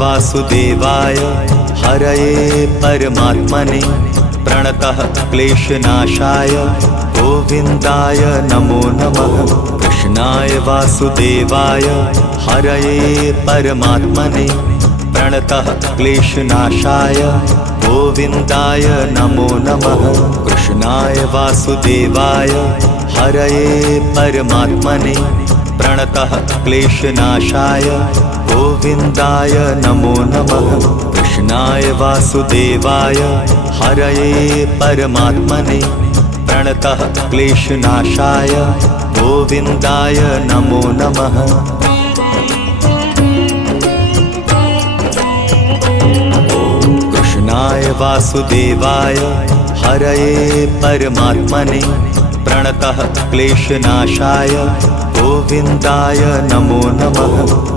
वासुदेवाय हरये परमात्मने प्रणतः क्लेशनाशाय गोविन्दाय नमो नमः। कृष्णाय वासुदेवाय हरये परमात्मने प्रणतः क्लेशनाशाय गोविन्दाय नमो नमः। कृष्णाय वासुदेवाय हरये परमात्मने प्रणतः क्लेशनाशाय गोविन्दाय नमो नमः। कृष्णाय वासुदेवाय हरये परमात्मने प्रणतः क्लेशनाशाय गोविन्दाय नमो नमः। कृष्णाय वासुदेवाय हरये परमात्मने प्रणतः क्लेशनाशाय गोविन्दाय नमो नमः।